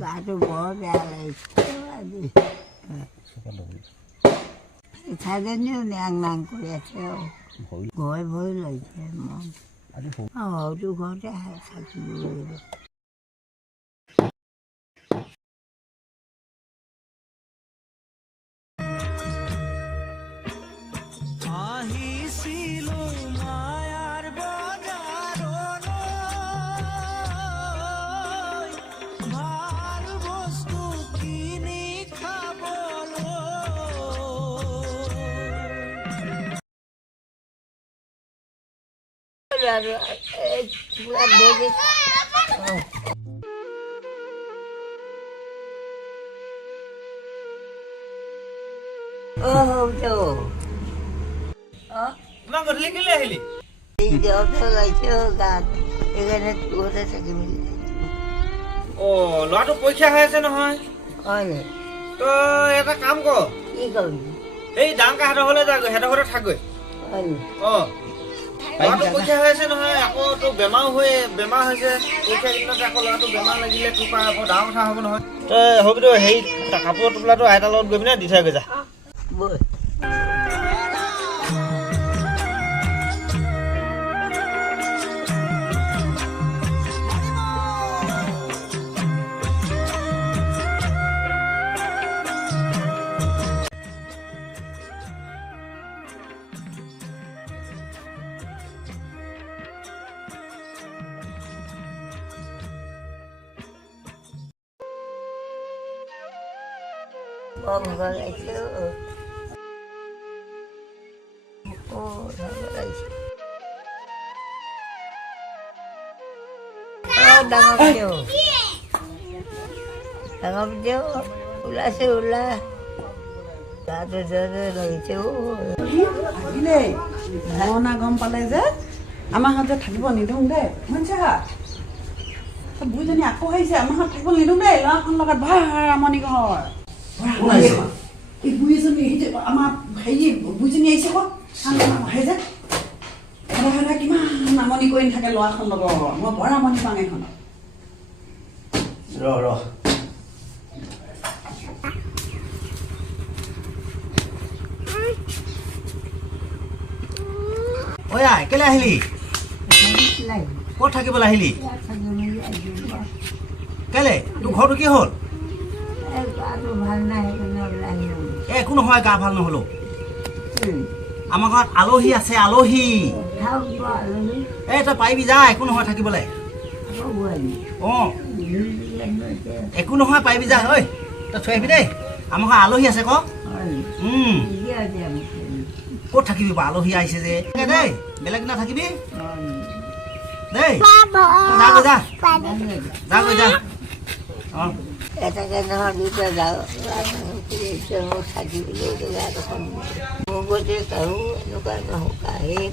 গাটো বৰ বেয়া লাগিছে আজি ইঠাইজনীও নিয়াং নাং কৰি আছে ভয় ভয় লাগিছে মন হয়তো ঘৰতে থাকিব লাগিব Mang gudli kile hili. Job lagaইছো গাত এখানে ঘরে থাকি ল'ৰাটো পৰীক্ষা হৈ আছে নহয় হয় তো এটা কাম কৰ কি কৰিম এই ডাঙৰ হাতৰ ঘৰলৈ যা হেতৰ ঘৰত থাকগৈ হয় ল'ৰাটো পৰীক্ষা হৈ আছে নহয় আকৌ তো বেমাৰ হৈছে পৰীক্ষা দিনতে আকৌ ল'ৰাটো বেমাৰ লাগিলে তোৰ পৰা আকৌ ডাঙৰ কথা হ'ব নহয় তই হবিতো হেৰি কাপোৰ টোপোলাটো আইতাৰ লগত গৈ পিনে দি থৈ গৈ যা বৈ Bông gọi lại chứ Ô, nó gọi lại chứ Ô, đang ngọc chứ Đang ngọc chứ Ula chứ ula Đã tôi rồi chứ আহিলে মনা গম পালে যে আমাৰ হাতত থাকিব নিদিওঁ দেই শুনিছা বুঢ়ীজনী আকৌ আহিছে আমাৰ হাতত থাকিব নিদিওঁ দেই ল'ৰাখন লগত ভাৰ আমনি ঘৰ এই বুঢ়ীজনী আমাৰ হেৰি বুঢ়ীজনী আহিছে আকৌ আহে যে সদায় কিমান আমনি কৰি নাথাকে ল'ৰাখন লগত মই বৰ আমনি পাওঁ এইখনত ৰ ঐ আই কেলে আহিলি ক'ত থাকিবলৈ আহিলি কেলে তোৰ ঘৰটো কি হ'ল একো নহয় গা ভাল নহ'লেও আমাৰ ঘৰত আলহী আছে আলহী এই তই পাৰিবি যা একো নহয় থাকিবলৈ অঁ একো নহয় পাৰিবি যা ঐ তই থৈ আহিবি দেই আমাৰ ঘৰত আলহী আছে ক ক'ত থাকিবি বা আলহী আহিছে যে দেই বেলেগ দিনা থাকিবি দেই যাগৈ যা অঁ এটাকে নহয় দুটা যাওঁ থাকিবলৈ মোৰ গতিকে কাৰো এনেকুৱা নহওক আহেই